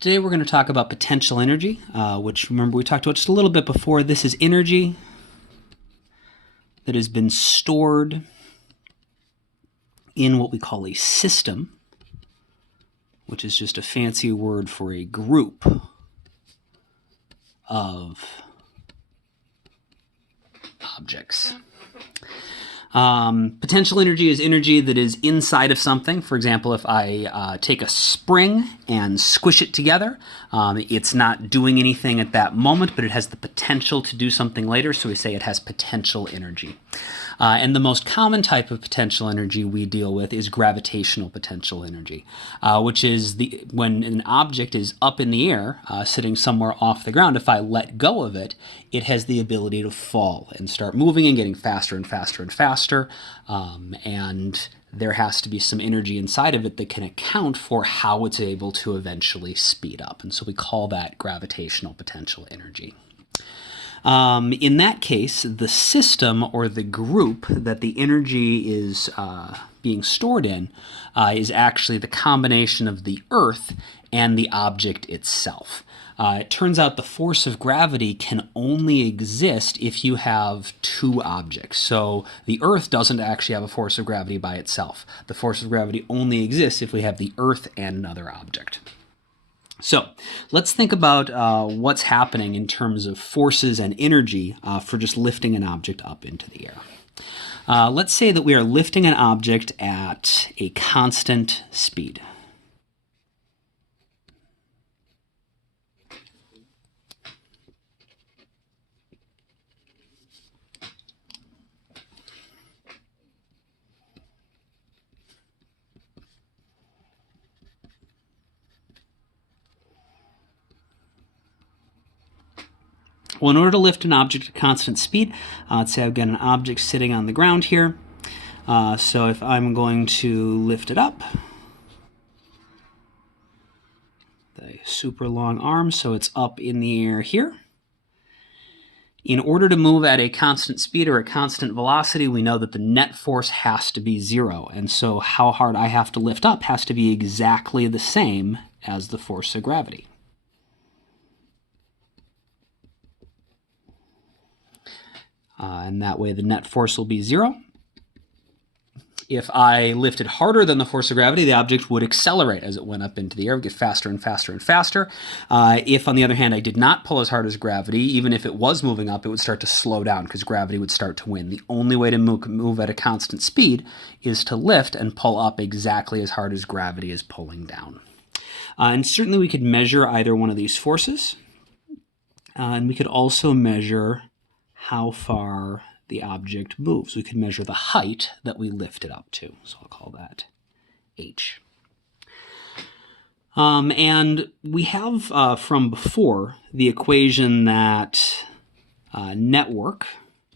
Today we're going to talk about potential energy, which, remember, we talked about just a little bit before. This is energy that has been stored in what we call a system, which is just a fancy word for a group of objects. Potential energy is energy that is inside of something. For example, if I take a spring and squish it together, it's not doing anything at that moment, but it has the potential to do something later, so we say it has potential energy. And the most common type of potential energy we deal with is gravitational potential energy, which is when an object is up in the air, sitting somewhere off the ground. If I let go of it, it has the ability to fall and start moving and getting faster and faster and faster. And there has to be some energy inside of it that can account for how it's able to eventually speed up. And so we call that gravitational potential energy. In that case, the system or the group that the energy is being stored in is actually the combination of the Earth and the object itself. It turns out the force of gravity can only exist if you have two objects. So the Earth doesn't actually have a force of gravity by itself. The force of gravity only exists if we have the Earth and another object. So let's think about what's happening in terms of forces and energy for just lifting an object up into the air. Let's say that we are lifting an object at a constant speed. Well, in order to lift an object at constant speed, let's say I've got an object sitting on the ground here. So if I'm going to lift it up, the super long arm, so it's up in the air here. In order to move at a constant speed or a constant velocity, we know that the net force has to be zero. And so how hard I have to lift up has to be exactly the same as the force of gravity. And that way the net force will be zero. If I lifted harder than the force of gravity, the object would accelerate as it went up into the air, get faster and faster and faster. If, on the other hand, I did not pull as hard as gravity, even if it was moving up, it would start to slow down because gravity would start to win. The only way to move at a constant speed is to lift and pull up exactly as hard as gravity is pulling down. And certainly we could measure either one of these forces. And we could also measure how far the object moves. We could measure the height that we lift it up to. So I'll call that h. And we have from before the equation that network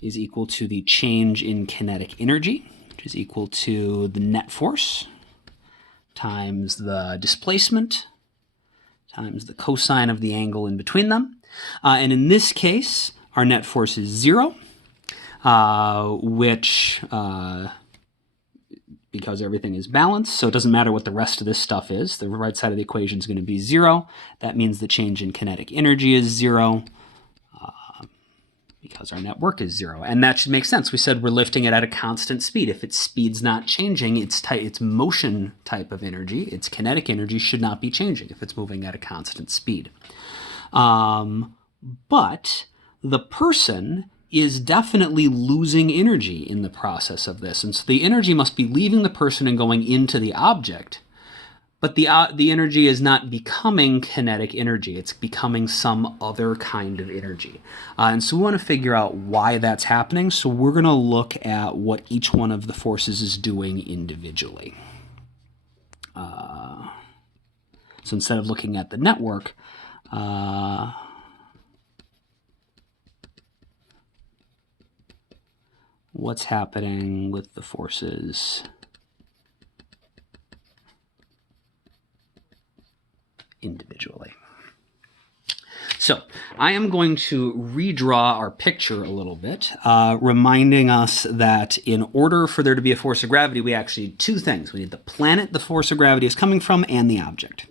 is equal to the change in kinetic energy, which is equal to the net force times the displacement times the cosine of the angle in between them. And in this case, our net force is zero, which, because everything is balanced, so it doesn't matter what the rest of this stuff is. The right side of the equation is going to be zero. That means the change in kinetic energy is zero, because our net work is zero. And that should make sense. We said we're lifting it at a constant speed. If its speed's not changing, its motion type of energy, its kinetic energy should not be changing if it's moving at a constant speed. But the person is definitely losing energy in the process of this. And so the energy must be leaving the person and going into the object. But the energy is not becoming kinetic energy. It's becoming some other kind of energy. And so we want to figure out why that's happening. So we're going to look at what each one of the forces is doing individually. So instead of looking at the network, what's happening with the forces individually. So I am going to redraw our picture a little bit, reminding us that in order for there to be a force of gravity, we actually need two things. We need the planet the force of gravity is coming from and the object.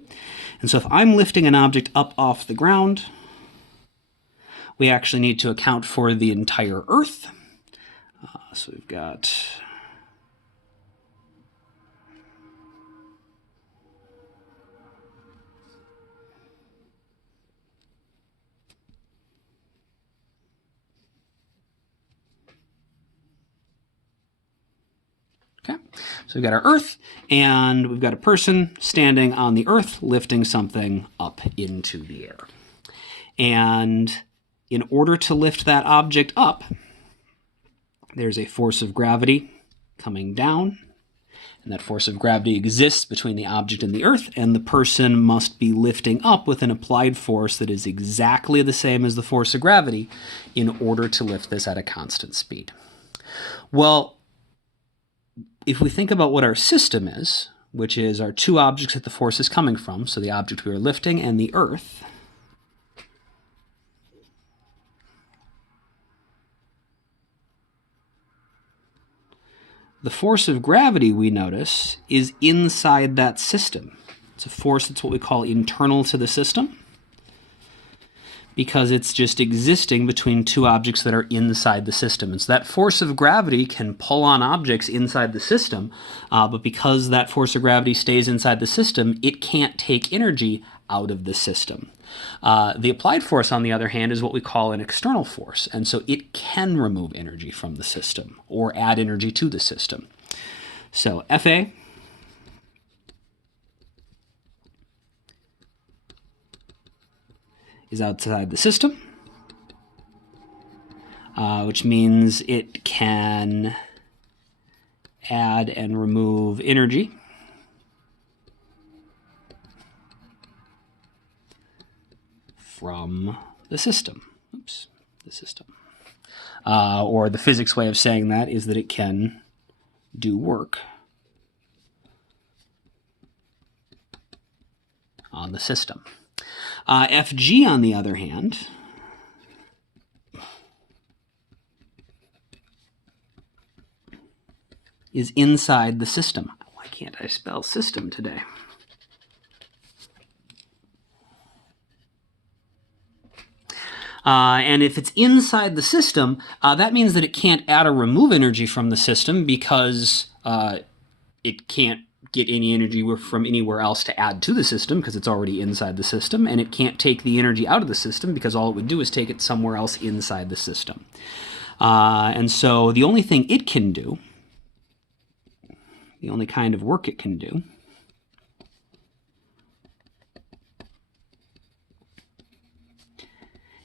And so if I'm lifting an object up off the ground, we actually need to account for the entire Earth. So we've got okay, so we've got our Earth, and we've got a person standing on the Earth lifting something up into the air. And in order to lift that object up, there's a force of gravity coming down, and that force of gravity exists between the object and the Earth, and the person must be lifting up with an applied force that is exactly the same as the force of gravity in order to lift this at a constant speed. Well, if we think about what our system is, which is our two objects that the force is coming from, so the object we are lifting and the Earth, the force of gravity, we notice, is inside that system. It's a force that's what we call internal to the system, because it's just existing between two objects that are inside the system. And so that force of gravity can pull on objects inside the system, but because that force of gravity stays inside the system, it can't take energy out of the system. The applied force, on the other hand, is what we call an external force, and so it can remove energy from the system or add energy to the system. So Fa is outside the system, which means it can add and remove energy from the system. Oops, the system. Or the physics way of saying that is that it can do work on the system. Fg, on the other hand, is inside the system. Why can't I spell system today? And if it's inside the system, that means that it can't add or remove energy from the system because it can't get any energy from anywhere else to add to the system because it's already inside the system, and it can't take the energy out of the system because all it would do is take it somewhere else inside the system. And so the only thing it can do, the only kind of work it can do,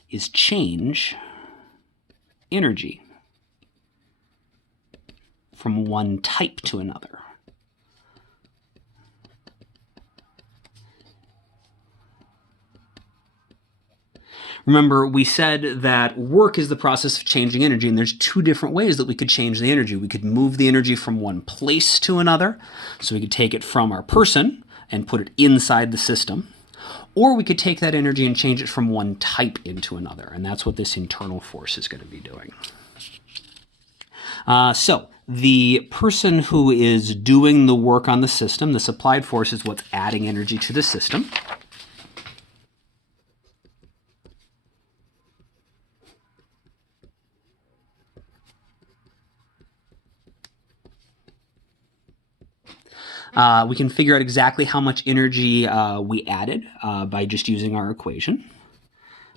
is change energy from one type to another. Remember, we said that work is the process of changing energy, and there's two different ways that we could change the energy. We could move the energy from one place to another, so we could take it from our person and put it inside the system, or we could take that energy and change it from one type into another, and that's what this internal force is going to be doing. So the person who is doing the work on the system, this applied force, is what's adding energy to the system. We can figure out exactly how much energy we added by just using our equation.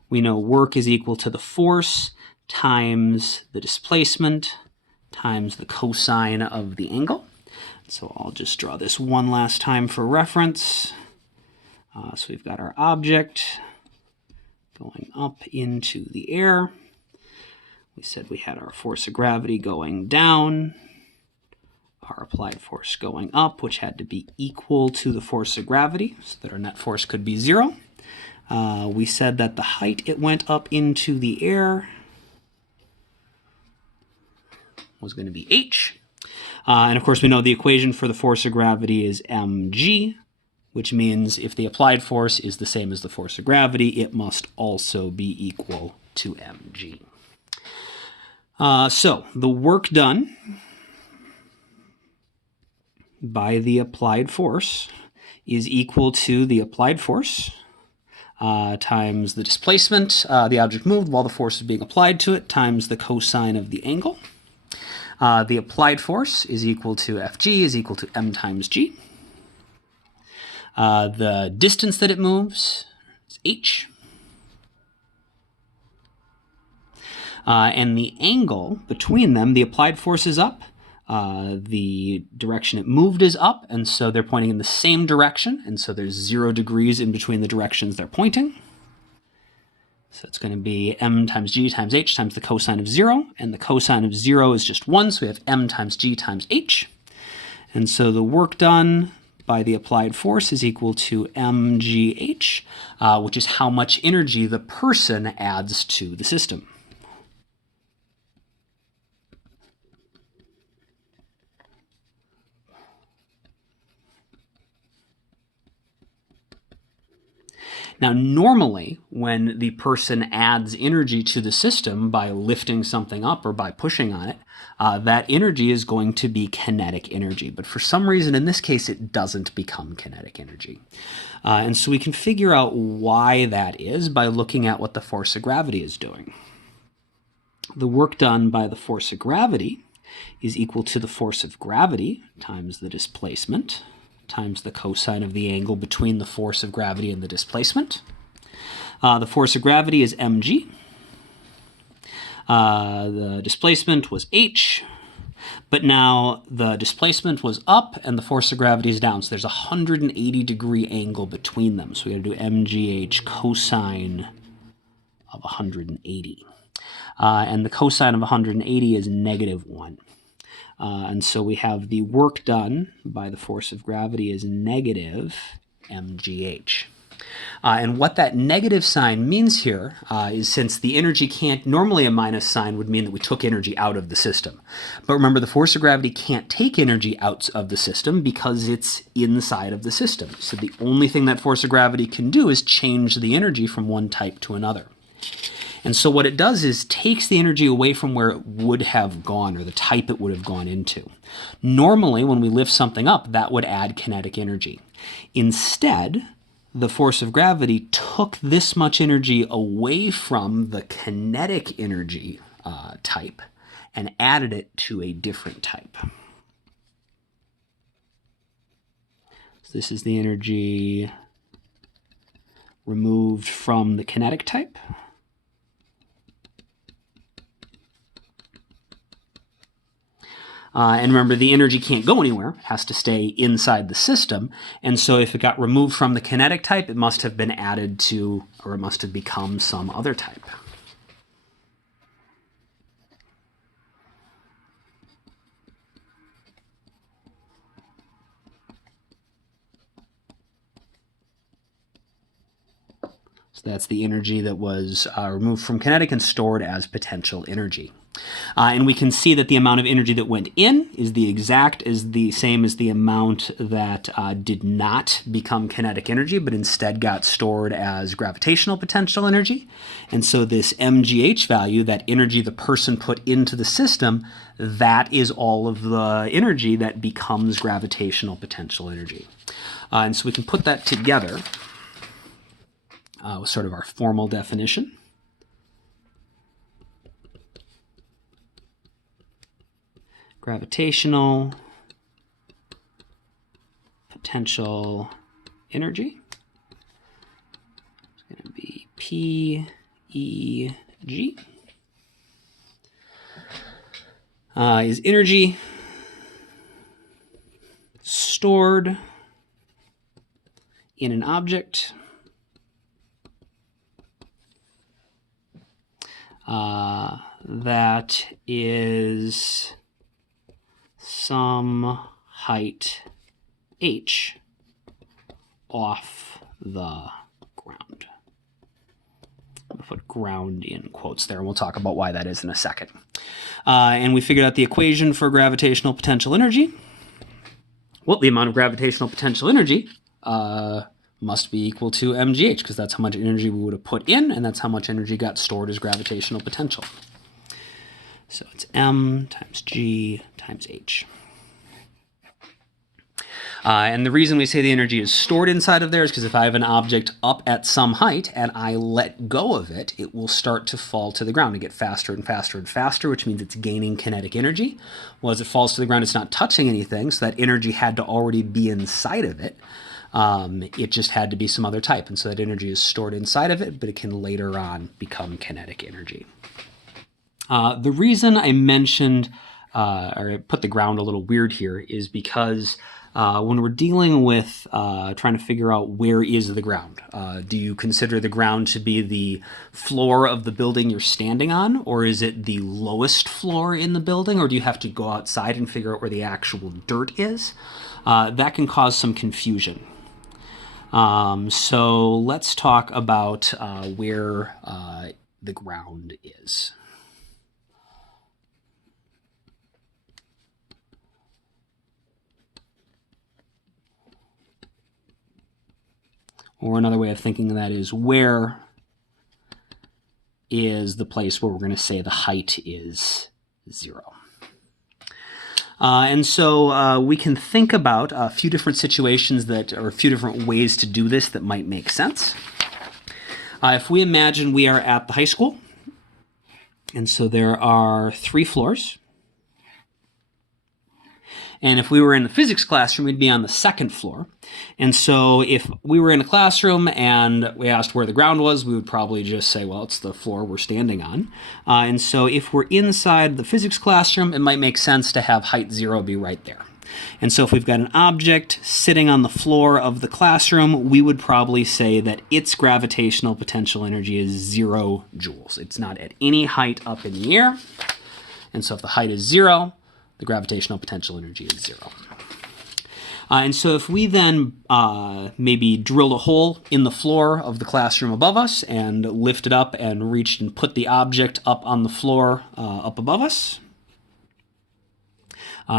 We know work is equal to the force times the displacement times the cosine of the angle. So I'll just draw this one last time for reference. So we've got our object going up into the air. We said we had our force of gravity going down, our applied force going up, which had to be equal to the force of gravity, so that our net force could be 0. We said that the height it went up into the air was going to be h. And of course, we know the equation for the force of gravity is mg, which means if the applied force is the same as the force of gravity, it must also be equal to mg. So the work done by the applied force is equal to the applied force times the displacement, the object moved while the force is being applied to it, times the cosine of the angle. The applied force is equal to Fg is equal to m times g. The distance that it moves is h. And the angle between them, the applied force is up. The direction it moved is up, and so they're pointing in the same direction, and so there's 0 degrees in between the directions they're pointing. So it's going to be m times g times h times the cosine of 0, and the cosine of 0 is just 1, so we have m times g times h. And so the work done by the applied force is equal to mgh, which is how much energy the person adds to the system. Now, normally, when the person adds energy to the system by lifting something up or by pushing on it, that energy is going to be kinetic energy. But for some reason, in this case, it doesn't become kinetic energy. And so we can figure out why that is by looking at what the force of gravity is doing. The work done by the force of gravity is equal to the force of gravity times the displacement times the cosine of the angle between the force of gravity and the displacement. The force of gravity is mg. The displacement was h, but now the displacement was up and the force of gravity is down, so there's a 180-degree angle between them. So we got to do mgh cosine of 180. And the cosine of 180 is -1. And so we have the work done by the force of gravity is negative mgh. And what that negative sign means here is since the energy can't, normally a minus sign would mean that we took energy out of the system. But remember, the force of gravity can't take energy out of the system because it's inside of the system. So the only thing that force of gravity can do is change the energy from one type to another. And so what it does is takes the energy away from where it would have gone, or the type it would have gone into. Normally, when we lift something up, that would add kinetic energy. Instead, the force of gravity took this much energy away from the kinetic energy type and added it to a different type. So this is the energy removed from the kinetic type. And remember, the energy can't go anywhere. It has to stay inside the system. And so if it got removed from the kinetic type, it must have been added to, or it must have become some other type. So that's the energy that was removed from kinetic and stored as potential energy. And we can see that the amount of energy that went in is the same as the amount that did not become kinetic energy, but instead got stored as gravitational potential energy. And so this mgh value, that energy the person put into the system, that is all of the energy that becomes gravitational potential energy. And so we can put that together with sort of our formal definition. Gravitational potential energy is going to be PEG. Is energy stored in an object that is some height h off the ground. I'm going to put ground in quotes there, and we'll talk about why that is in a second. And we figured out the equation for gravitational potential energy. Well, the amount of gravitational potential energy must be equal to mgh, because that's how much energy we would have put in, and that's how much energy got stored as gravitational potential. So it's m times g times h. And the reason we say the energy is stored inside of there is because if I have an object up at some height and I let go of it, it will start to fall to the ground and get faster and faster and faster, which means it's gaining kinetic energy. Well, as it falls to the ground, it's not touching anything, so that energy had to already be inside of it. It just had to be some other type, and so that energy is stored inside of it, but it can later on become kinetic energy. The reason I mentioned, or I put the ground a little weird here, is because when we're dealing with trying to figure out where is the ground, do you consider the ground to be the floor of the building you're standing on, or is it the lowest floor in the building, or do you have to go outside and figure out where the actual dirt is? That can cause some confusion. So let's talk about where the ground is. Or another way of thinking of that is, where is the place where we're going to say the height is 0? And so we can think about a few different situations or a few different ways to do this that might make sense. If we imagine we are at the high school, and so there are 3 floors. And if we were in the physics classroom, we'd be on the 2nd floor. And so if we were in a classroom and we asked where the ground was, we would probably just say, well, it's the floor we're standing on. And so if we're inside the physics classroom, it might make sense to have height 0 be right there. And so if we've got an object sitting on the floor of the classroom, we would probably say that its gravitational potential energy is 0 joules. It's not at any height up in the air. And so if the height is 0, the gravitational potential energy is 0. And so if we then maybe drilled a hole in the floor of the classroom above us and lifted up and reached and put the object up on the floor up above us,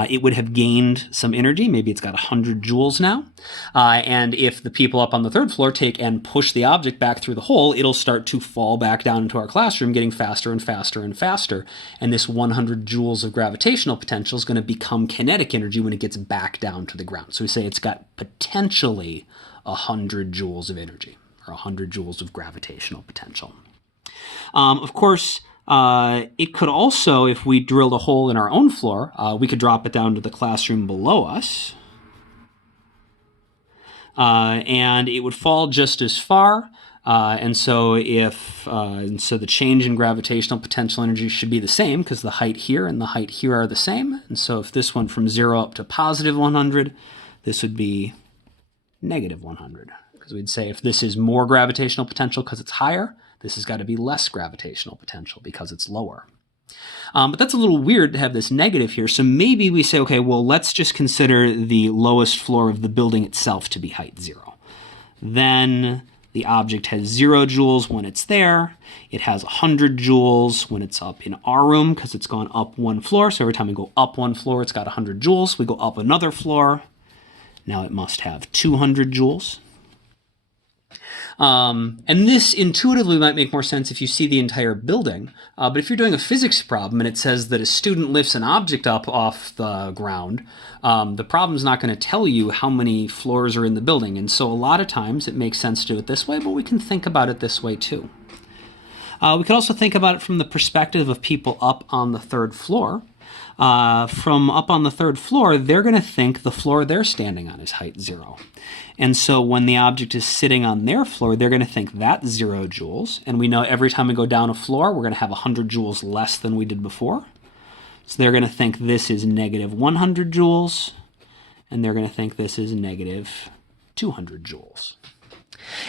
it would have gained some energy. Maybe it's got 100 joules now. And if the people up on the 3rd floor take and push the object back through the hole, it'll start to fall back down into our classroom, getting faster and faster and faster. And this 100 joules of gravitational potential is going to become kinetic energy when it gets back down to the ground. So we say it's got potentially 100 joules of energy, or 100 joules of gravitational potential. Of course, it could also, if we drilled a hole in our own floor, we could drop it down to the classroom below us. And it would fall just as far. And so the change in gravitational potential energy should be the same, because the height here and the height here are the same. And so if this went from 0 up to positive 100, this would be negative 100. Because we'd say if this is more gravitational potential because it's higher, this has got to be less gravitational potential because it's lower. But that's a little weird to have this negative here. So maybe we say, okay, well, let's just consider the lowest floor of the building itself to be height 0. Then the object has 0 joules when it's there. It has 100 joules when it's up in our room because it's gone up 1 floor. So every time we go up 1 floor, it's got 100 joules. We go up another floor. Now it must have 200 joules. And this intuitively might make more sense if you see the entire building. But if you're doing a physics problem and it says that a student lifts an object up off the ground, the problem's not going to tell you how many floors are in the building. And so a lot of times it makes sense to do it this way, but we can think about it this way too. We could also think about it from the perspective of people up on the 3rd floor. From up on the 3rd floor, they're going to think the floor they're standing on is height 0. And so when the object is sitting on their floor, they're going to think that's 0 joules. And we know every time we go down a floor, we're going to have 100 joules less than we did before. So they're going to think this is negative 100 joules, and they're going to think this is negative 200 joules.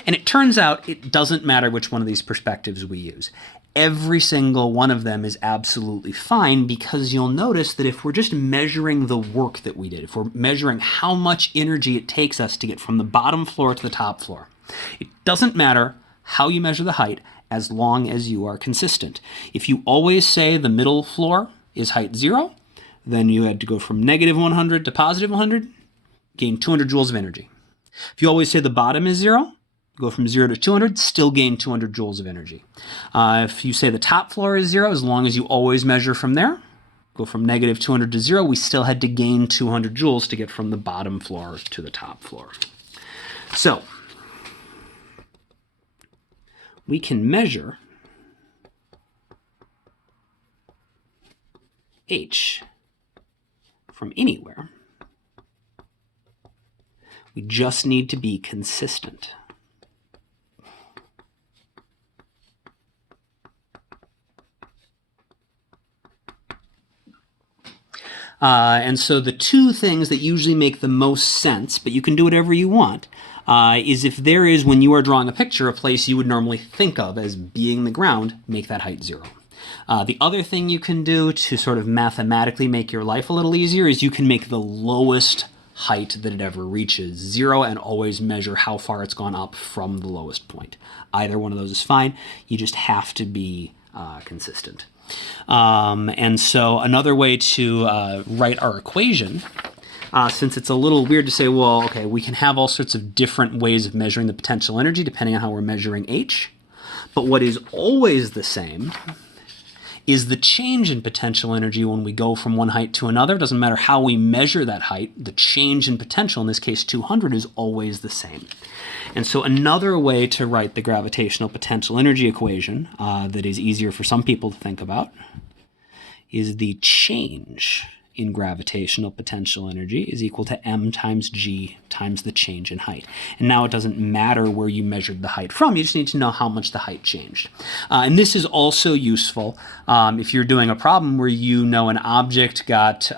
And it turns out it doesn't matter which one of these perspectives we use. Every single one of them is absolutely fine, because you'll notice that if we're just measuring the work that we did, if we're measuring how much energy it takes us to get from the bottom floor to the top floor, it doesn't matter how you measure the height as long as you are consistent. If you always say the middle floor is height 0, then you had to go from negative 100 to positive 100, gain 200 joules of energy. If you always say the bottom is 0, go from 0 to 200, still gain 200 joules of energy. If you say the top floor is 0, as long as you always measure from there, go from negative 200 to 0, we still had to gain 200 joules to get from the bottom floor to the top floor. So we can measure h from anywhere. We just need to be consistent. And so the two things that usually make the most sense, but you can do whatever you want, is if there is, when you are drawing a picture, a place you would normally think of as being the ground, make that height 0. The other thing you can do to sort of mathematically make your life a little easier is you can make the lowest height that it ever reaches 0 and always measure how far it's gone up from the lowest point. Either one of those is fine. You just have to be consistent. And so another way to write our equation, since it's a little weird to say, well, okay, we can have all sorts of different ways of measuring the potential energy depending on how we're measuring h, but what is always the same is the change in potential energy when we go from one height to another. It doesn't matter how we measure that height, the change in potential, in this case 200, is always the same. And so another way to write the gravitational potential energy equation that is easier for some people to think about is the change in gravitational potential energy is equal to m times g times the change in height. And now it doesn't matter where you measured the height from, you just need to know how much the height changed. And this is also useful if you're doing a problem where you know an object got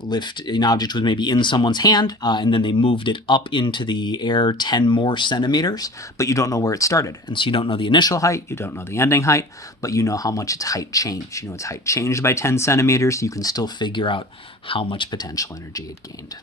an object was maybe in someone's hand, and then they moved it up into the air 10 more centimeters, but you don't know where it started. And so you don't know the initial height, you don't know the ending height, but you know how much its height changed. You know its height changed by 10 centimeters, you can still figure out how much potential energy it gained.